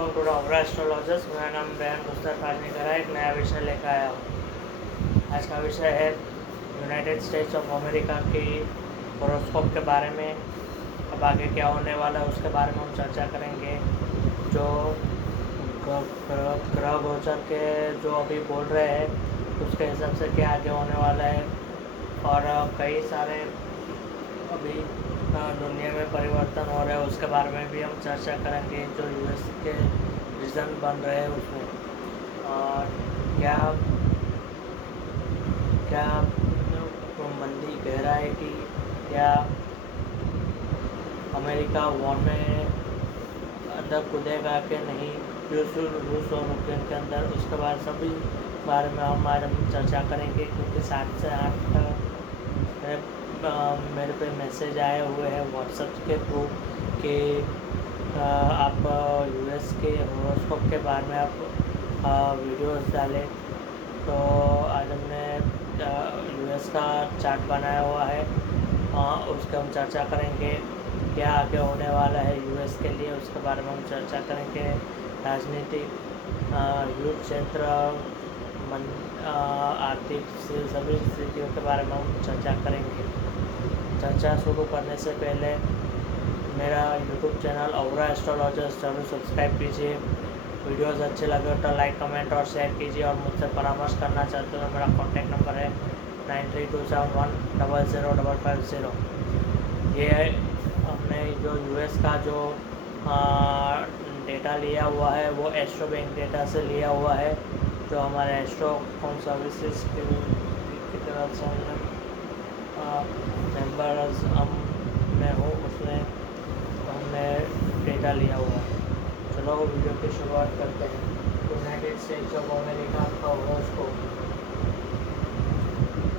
Welcome to the astrologers. मेरा नाम बयान मुस्तक फाजनीकरा एक नया विषय लेकर आया हूँ। आज का विषय है यूनाइटेड स्टेट्स ऑफ अमेरिका की होरोस्कोप के बारे में। अब आगे क्या होने वाला है उसके बारे में हम चर्चा करेंगे। जो ग्रह गोचर के जो अभी बोल रहे हैं उसके हिसाब से क्या आगे होने वाला है, और कई सारे अभी दुनिया में परिवर्तन हो रहा है उसके बारे में भी हम चर्चा करेंगे। जो यूएस के रीजन बन रहे हैं उसमें, और क्या क्या मंदी गहराई की, या अमेरिका वॉर में अंदर कूदेगा कि नहीं, रूस और यूक्रेन के अंदर, उसके बाद सभी बारे में हम आज चर्चा करेंगे। क्योंकि 7 से 8 मेरे पे मैसेज आए हुए हैं व्हाट्सएप के थ्रू कि आप यूएस के होरोस्कोप के बारे में आप वीडियोस डालें। तो आज हमने यूएस का चार्ट बनाया हुआ है, उसके हम चर्चा करेंगे। क्या आगे होने वाला है यूएस के लिए उसके बारे में हम चर्चा करेंगे। राजनीतिक, युद्ध क्षेत्र, आर्थिक सभी स्थितियों के बारे में हम चर्चा करेंगे। चर्चा शुरू करने से पहले मेरा यूट्यूब चैनल औरा एस्ट्रोलॉजर्स जरूर सब्सक्राइब कीजिए। वीडियोस अच्छे लगे तो लाइक, कमेंट और शेयर कीजिए। और मुझसे परामर्श करना चाहते हो तो मेरा कॉन्टैक्ट नंबर है 9327100550। ये हमने जो यूएस का जो डेटा लिया हुआ है वो एस्ट्रो बैंक डेटा से लिया हुआ है, जो हमारे एस्ट्रो होम सर्विसेज की तरफ से मेम्बर्स हम मैं हूँ, उसमें हमने डेटा लिया हुआ है। चलो वीडियो की शुरुआत करते हैं। यूनाइटेड स्टेट्स ऑफ अमेरिका का होरोस्कोप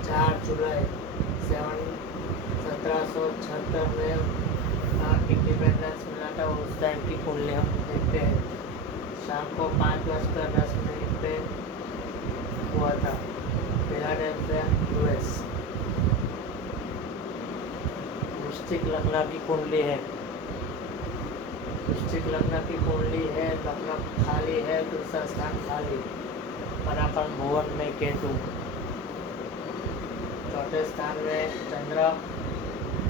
4 जुलाई 1776 में इंडिपेंडेंस मिला था। उस टाइम की कुंडली हम देखते हैं। शाम को 5:10 पे हुआ था। Philadelphia US. वृश्चिक लग्न की कुंडली है। वृश्चिक लग्न की कुंडली है। लग्न खाली है, दूसरा स्थान खाली। पराक्रम भुवन में केतु। चौथे स्थान में चंद्र।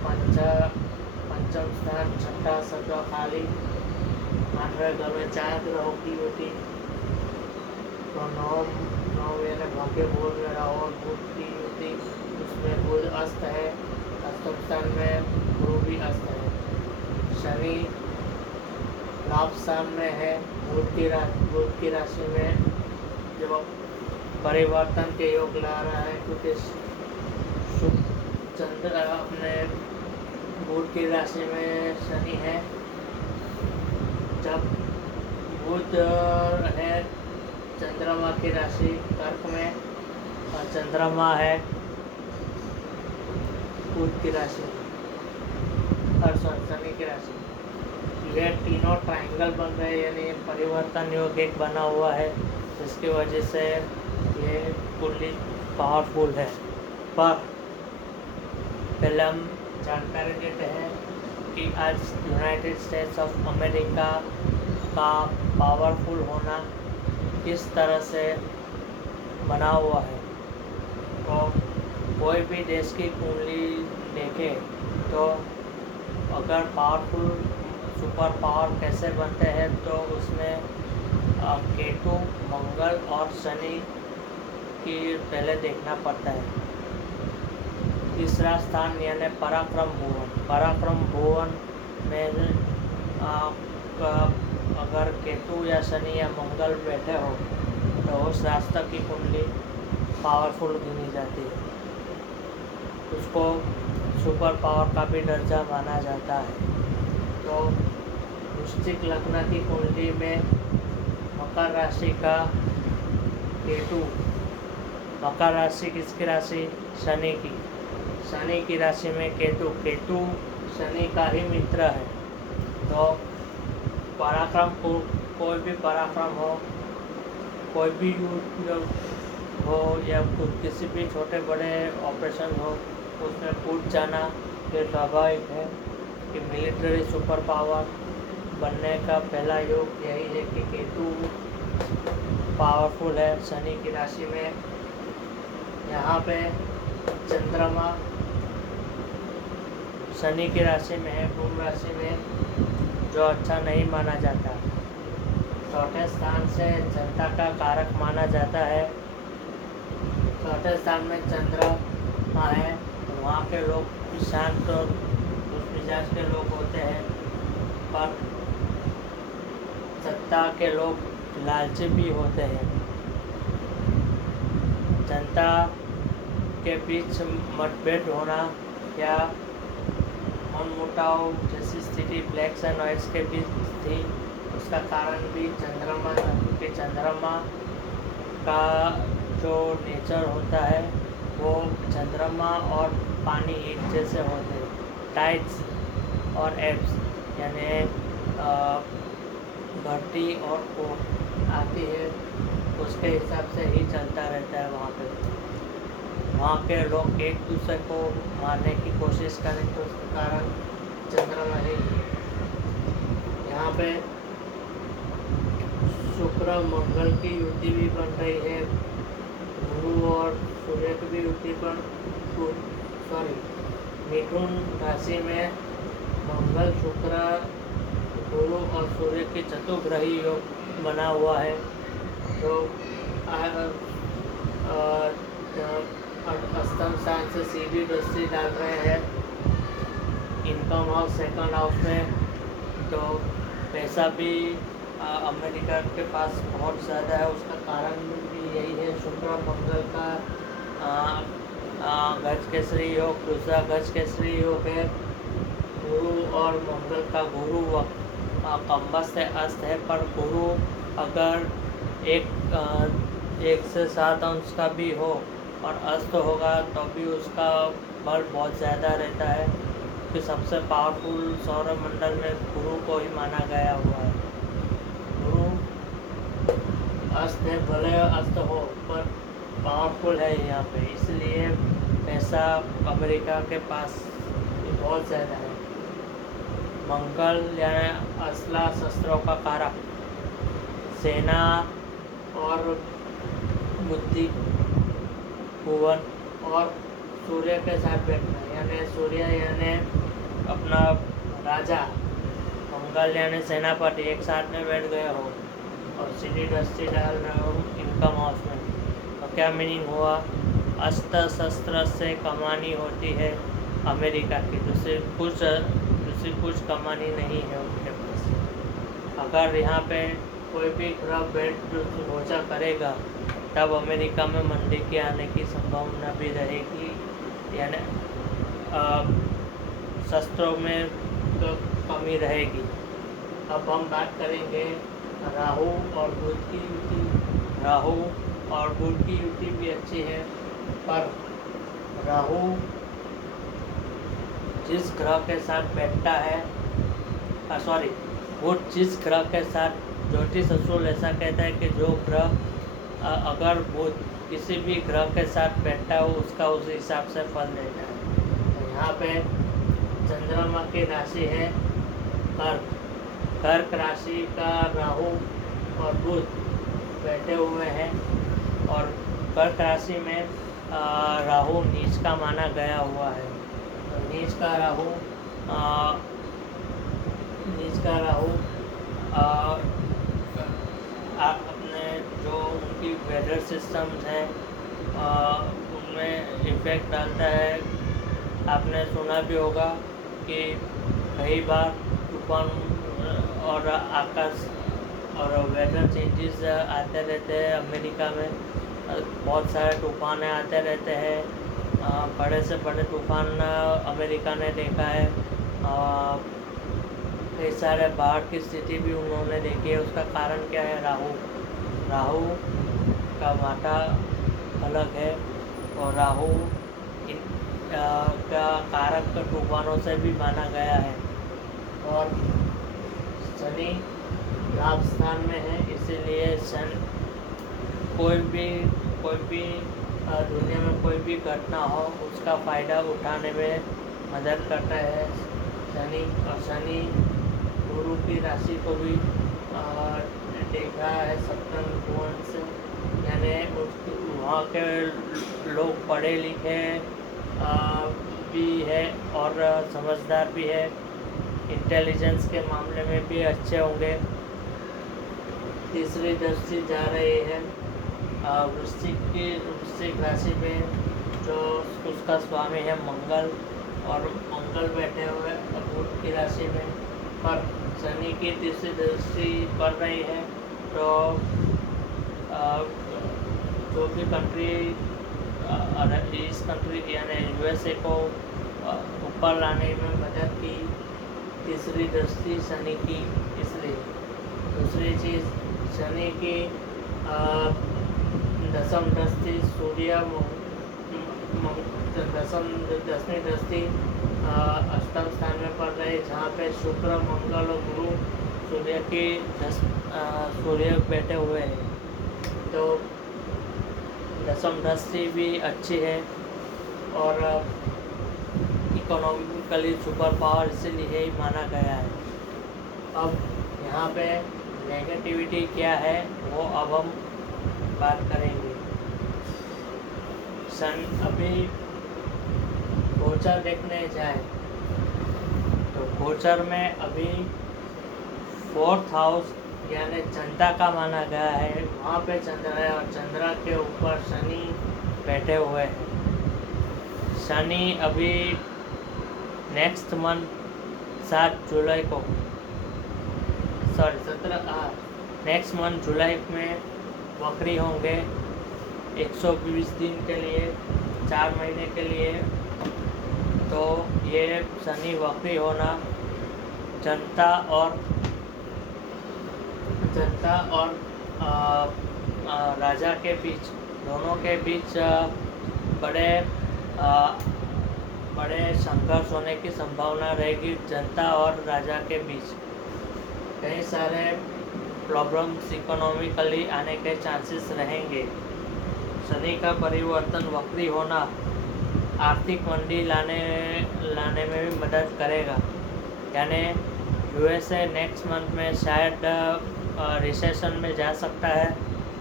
पंचम स्थान, छठा सतवा खाली। 8वें घर में 4 ग्रहों की युति। तो 9वें भाग्य बोल में राहु और बुध की युति, उसमें बुध अस्त है। अष्टम स्थान में गुरु भी अस्त है। शनि लाभ स्थान में है। बुध की राशि में जो परिवर्तन के योग ला रहा है, क्योंकि चंद्र अपने बुध की राशि में शनि है। जब बुध है चंद्रमा की राशि कर्क में, और चंद्रमा है बुध की राशि और शनि की राशि। ये तीनों ट्रायंगल बन रहे हैं, यानी परिवर्तन योग एक बना हुआ है, जिसकी वजह से ये कुंडली पावरफुल है। पर पहले हम जानकारी देते हैं कि आज यूनाइटेड स्टेट्स ऑफ अमेरिका का पावरफुल होना किस तरह से बना हुआ है। तो कोई भी देश की कुंडली देखे तो अगर पावरफुल सुपर पावर कैसे बनते हैं, तो उसमें केतु, मंगल और शनि की पहले देखना पड़ता है। तीसरा स्थान यानी पराक्रम भुवन में अगर केतु या शनि या मंगल बैठे हो तो उस रास्ता की कुंडली पावरफुल गिनी जाती है। उसको सुपर पावर का भी दर्जा माना जाता है। तो वृश्चिक लग्न की कुंडली में मकर राशि का केतु, मकर राशि किसकी राशि? शनि की राशि में केतु शनि का ही मित्र है। तो पराक्रम को कोई भी पराक्रम हो, कोई भी युद्ध हो या किसी भी छोटे बड़े ऑपरेशन हो, उसमें कूद जाना ये स्वाभाविक है कि मिलिट्री सुपर पावर बनने का पहला योग यही है कि केतु पावरफुल है शनि की राशि में। यहाँ पे चंद्रमा शनि की राशि में है, कुंभ राशि में, जो अच्छा नहीं माना जाता। चौथे स्थान से जनता का कारक माना जाता है। चौथे स्थान में चंद्रमा है, तो वहाँ के लोग शांत और उस मिजाज के लोग होते हैं, पर सत्ता के लोग लालची भी होते हैं। जनता के बीच मतभेद होना या मनमुटाव जैसी स्थिति ब्लैक्स एंड वाइट्स के बीच थी, उसका कारण भी चंद्रमा था, क्योंकि चंद्रमा का जो नेचर होता है वो चंद्रमा और पानी एक जैसे होते हैं। टाइड्स और एब्स यानी भर्ती और कोट आती है, उसके हिसाब से ही चलता रहता है। वहाँ के लोग एक दूसरे को मारने की कोशिश करें तो उसके कारण चंद्रमा ही है। यहाँ पे शुक्र मंगल की युति भी बन रही है, गुरु और सूर्य की भी युति मिथुन राशि में मंगल शुक्र गुरु और सूर्य की चतुर्ग्रही योग बना हुआ है, जो अष्टम स्थान से सीधी दृष्टि डाल रहे हैं इनकम हाउस सेकंड हाउस में। तो पैसा भी अमेरिका के पास बहुत ज़्यादा है, उसका कारण भी यही है। शुक्र मंगल का गज केसरी योग, दूसरा गज केसरी योग है। गुरु और मंगल का गुरु कम्बस्त है, अस्त है, पर गुरु अगर एक से 7 अंश का भी हो और अस्त होगा तो भी उसका बल बहुत ज़्यादा रहता है, कि सबसे पावरफुल सौरमंडल में गुरु को ही माना गया हुआ है। गुरु अस्त है, भले अस्त हो पर पावरफुल है यहाँ पे, इसलिए पैसा अमेरिका के पास बहुत ज़्यादा है। मंगल यानी असला शस्त्रों का कारक, सेना और बुद्धि भुवन, और सूर्य के साथ बैठना यानी सूर्य यानी अपना राजा, मंगल यानी सेनापति एक साथ में बैठ गए हो और सीधी दृष्टि डाल रहे हो इनकम हाउस में, तो क्या मीनिंग हुआ? अस्त्र शस्त्र से कमानी होती है अमेरिका की, दूसरी कुछ कमानी नहीं है उनके पास। अगर यहाँ पे कोई भी ग्रह बैठ रोजा करेगा तब अमेरिका में मंदी के आने की संभावना भी रहेगी, यानी शस्त्रों में तो कमी रहेगी। अब हम बात करेंगे राहु और बुध की युति। राहु और बुध की युति भी अच्छी है, पर राहु जिस ग्रह के साथ बैठता है बुध जिस ग्रह के साथ, ज्योतिष असूल ऐसा कहता है कि जो ग्रह अगर बुध किसी भी ग्रह के साथ बैठता है उसका उस हिसाब से फल देता है। तो यहाँ पे चंद्रमा की राशि है कर्क, कर्क राशि का राहु और बुध बैठे हुए हैं, और कर्क राशि में राहु नीच का माना गया हुआ है। तो नीच का राहु अपने जो उनकी वेदर सिस्टम्स हैं उनमें इफेक्ट डालता है। आपने सुना भी होगा कि कई बार तूफान और आकाश और वेदर चेंजेस आते रहते हैं अमेरिका में, बहुत सारे तूफान आते रहते हैं। बड़े से बड़े तूफान अमेरिका ने देखा है, कई सारे बाढ़ की स्थिति भी उन्होंने देखी है। उसका कारण क्या है? राहु का माता अलग है, और राहु का कारक तूफानों से भी माना गया है, और शनि लाभ स्थान में है, इसीलिए कोई भी दुनिया में कोई भी घटना हो उसका फ़ायदा उठाने में मदद करता है शनि। और शनि गुरु की राशि को भी देखा है सप्तम भुवन से, यानी वहाँ के लोग पढ़े लिखे भी है और समझदार भी है, इंटेलिजेंस के मामले में भी अच्छे होंगे। तीसरी दृष्टि जा रही है वृश्चिक राशि में, जो उसका स्वामी है मंगल, और मंगल बैठे हुए बुध की राशि में, पर शनि की तीसरी दृष्टि पड़ रही है। तो जो भी कंट्री इस कंट्री यानी यूएसए को ऊपर लाने में मदद की तीसरी दृष्टि शनि की, इसलिए। दूसरी चीज़, शनि की दसम दृष्टि सूर्य दसवीं दृष्टि अष्टम स्थान में पड़ रही, जहाँ पे शुक्र मंगल और गुरु सूर्य बैठे हुए हैं। तो दसम दृष्टि भी अच्छी है और इकोनॉमिकली सुपर पावर इसीलिए ही माना गया है। अब यहाँ पे नेगेटिविटी क्या है वो अब हम बात करेंगे। अभी गोचर देखने जाए तो गोचर में अभी 4th हाउस यानी चंद्रा का माना गया है, वहाँ पे चंद्रा है और चंद्रा के ऊपर शनि बैठे हुए हैं। शनि अभी नेक्स्ट मंथ 7 जुलाई को नेक्स्ट मंथ जुलाई में वक्री होंगे 120 दिन के लिए, 4 महीने के लिए। तो ये शनि वक्री होना जनता और राजा के बीच, दोनों के बीच बड़े संघर्ष होने की संभावना रहेगी। जनता और राजा के बीच कई सारे प्रॉब्लम्स इकोनॉमिकली आने के चांसेस रहेंगे। शनि का परिवर्तन वक्री होना आर्थिक मंदी लाने में भी मदद करेगा, यानी यूएसए नेक्स्ट मंथ में शायद रिसेशन में जा सकता है,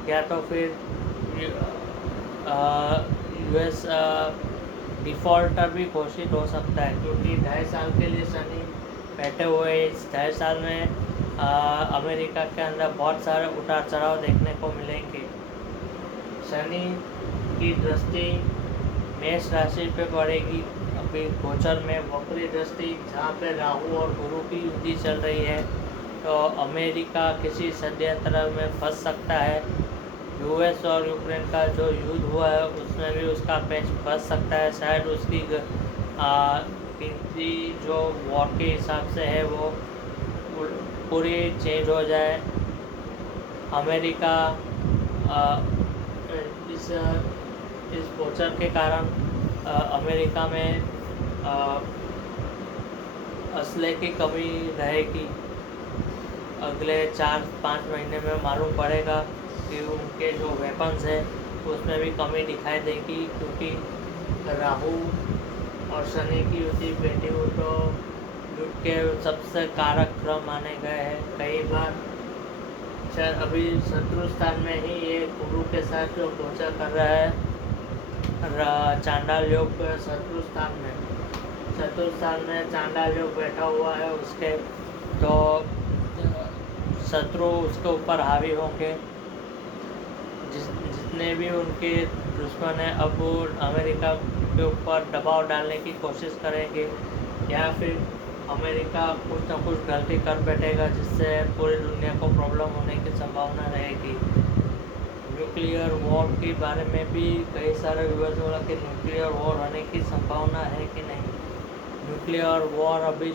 या तो फिर यूएस डिफ़ॉल्टर भी घोषित हो सकता है, क्योंकि 2.5 साल के लिए शनि बैठे हुए इस 2.5 साल में अमेरिका के अंदर बहुत सारे उतार चढ़ाव देखने को मिलेंगे। शनि की दृष्टि मेष राशि पे पड़ेगी अभी गोचर में, वक्री दृष्टि, जहाँ पे राहु और गुरु की युति चल रही है। तो अमेरिका किसी षड्यंत्र में फंस सकता है। यूएस और यूक्रेन का जो युद्ध हुआ है उसमें भी उसका पैच फंस सकता है। शायद उसकी गिनती जो वॉर के हिसाब से है वो पूरी चेंज हो जाए। अमेरिका इस गोचर के कारण अमेरिका में असले की कमी रहेगी। अगले 4-5 महीने में मालूम पड़ेगा कि उनके जो वेपन्स है उसमें भी कमी दिखाई देगी, क्योंकि राहु और शनि की युति बैठी हुई तो युद्ध के सबसे कारक क्रम माने गए हैं। कई बार शायद अभी शत्रु स्थान में ही ये गुरु के साथ जो गोचर कर रहा है चांडाल योग शत्रु स्थान में चांडाल योग बैठा हुआ है उसके, तो शत्रु उसके ऊपर हावी होंगे। जितने भी उनके दुश्मन हैं अब वो अमेरिका के ऊपर दबाव डालने की कोशिश करेंगे, या फिर अमेरिका कुछ न कुछ गलती कर बैठेगा जिससे पूरी दुनिया को प्रॉब्लम होने की संभावना रहेगी। न्यूक्लियर वॉर के बारे में भी कई सारे विवाद हो रहा कि न्यूक्लियर वॉर होने की संभावना है कि नहीं। न्यूक्लियर वॉर अभी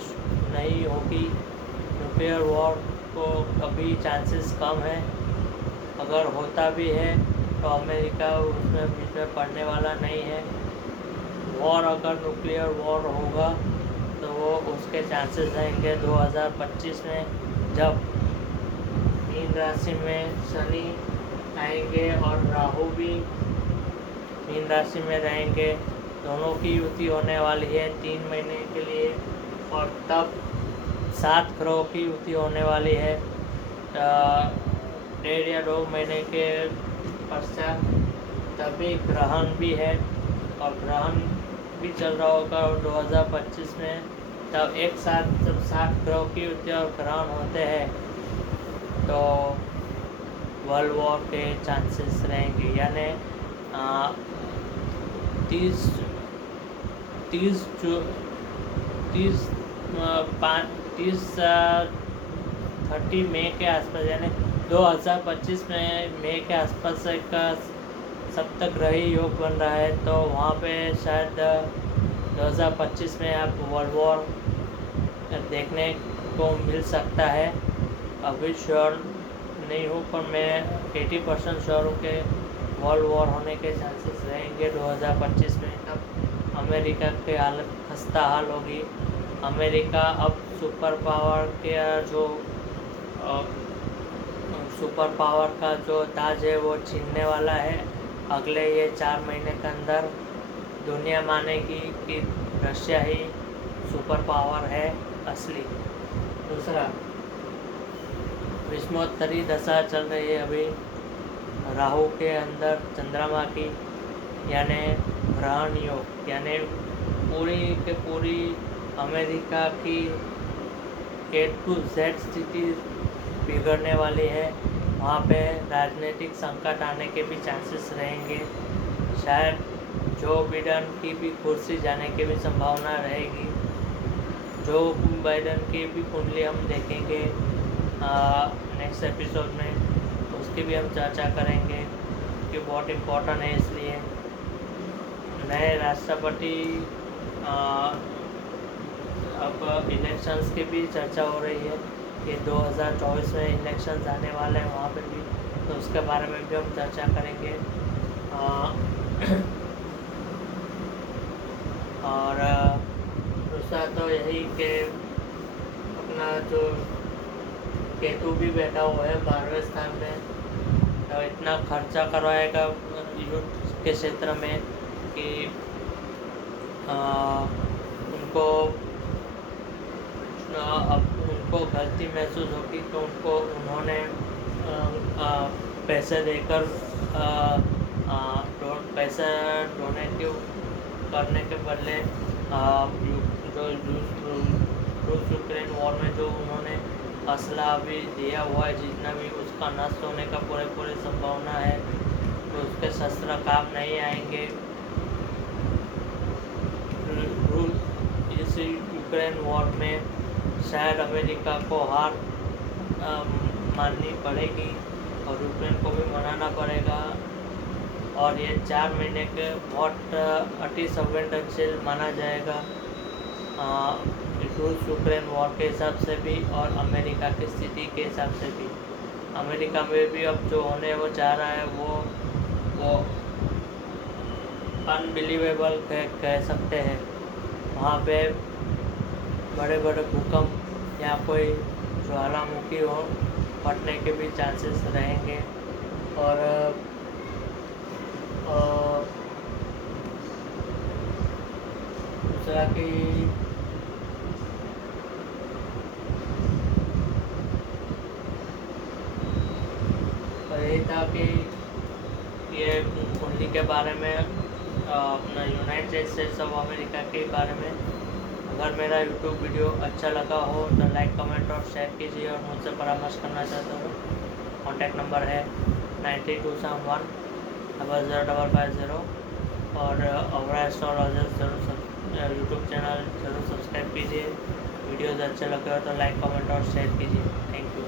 नहीं होगी, न्यूक्लियर वॉर को अभी चांसेस कम है। अगर होता भी है तो अमेरिका उसमें बीच में पड़ने वाला नहीं है। वॉर अगर न्यूक्लियर वॉर होगा तो वो उसके चांसेस रहेंगे 2025 में, जब मीन राशि में शनि आएंगे और राहु भी मीन राशि में रहेंगे। दोनों की युति होने वाली है 3 महीने के लिए, और तब 7 ग्रहों की युति होने वाली है 1.5 या 2 महीने के पश्चात। तभी ग्रहण भी है और ग्रहण भी चल रहा होगा 2025 में। तब एक साथ जब 7 ग्रहों की युति और ग्रहण होते हैं तो वर्ल्ड वॉर के चांसेस रहेंगे, यानी 30 मई के आसपास, यानी 2025 में मई के आसपास एक सप्तग्रही योग बन रहा है। तो वहाँ पे शायद 2025 में आप वर्ल्ड वॉर देखने को मिल सकता है। अभी श्योर नहीं हूँ, पर मैं 80% श्योर हूँ कि वर्ल्ड वॉर होने के चांसेस रहेंगे 2025 में। अब अमेरिका की हालत खस्ता हाल होगी। अमेरिका अब सुपर पावर का जो ताज है वो छीनने वाला है। अगले ये 4 महीने के अंदर दुनिया मानेगी कि रशिया ही सुपर पावर है असली। दूसरा, विषमोत्तरी दशा चल रही है अभी राहु के अंदर चंद्रमा की, यानी ग्रहण योग, यानी पूरी के पूरी अमेरिका की A to Z स्थिति बिगड़ने वाली है। वहाँ पे राजनीतिक संकट आने के भी चांसेस रहेंगे। शायद जो बिडेन की भी कुर्सी जाने की भी संभावना रहेगी। जो बाइडेन की भी कुंडली हम देखेंगे नेक्स्ट एपिसोड में, उसकी भी हम चर्चा करेंगे कि बहुत इम्पोर्टेंट है। इसलिए नए राष्ट्रपति अब इलेक्शंस की भी चर्चा हो रही है कि 2024 में इलेक्शंस आने वाले हैं वहाँ पे भी, तो उसके बारे में भी हम चर्चा करेंगे। और दूसरा तो यही कि अपना जो केतु भी बैठा हुआ है 12वें स्थान में, तो इतना खर्चा करवाएगा युद्ध के क्षेत्र में कि उनको गलती महसूस होगी कि उन्होंने पैसे देकर पैसा डोनेटिव करने के बदले जो रूस यूक्रेन वॉर में जो उन्होंने असला भी दिया हुआ है, जितना भी उसका नष्ट होने का पूरी संभावना है, तो उसके शस्त्र काम नहीं आएंगे। इस यूक्रेन वॉर में शायद अमेरिका को हार माननी पड़ेगी और यूक्रेन को भी मनाना पड़ेगा। और ये 4 महीने के बहुत अति संवेदनशील माना जाएगा रूस यूक्रेन वॉर के हिसाब से भी और अमेरिका की स्थिति के हिसाब से भी। अमेरिका में भी अब जो होने वो चाह रहा है वो अनबिलीवेबल कह सकते हैं। वहाँ पे बड़े भूकंप या कोई ज्वालामुखी हो फटने के भी चांसेस रहेंगे। और दूसरा कि यही था कि ये कुंडली के बारे में अपना यूनाइटेड स्टेट्स ऑफ अमेरिका के बारे में। अगर मेरा यूट्यूब वीडियो अच्छा लगा हो तो लाइक, कमेंट और शेयर कीजिए। और मुझसे परामर्श करना चाहते हो कॉन्टैक्ट नंबर है 9271005550 और ओवरा एस्ट्रोलॉजर यूट्यूब चैनल जरूर सब्सक्राइब कीजिए। वीडियोज़ अच्छे लगे हो तो लाइक, कमेंट और शेयर कीजिए। Thank you.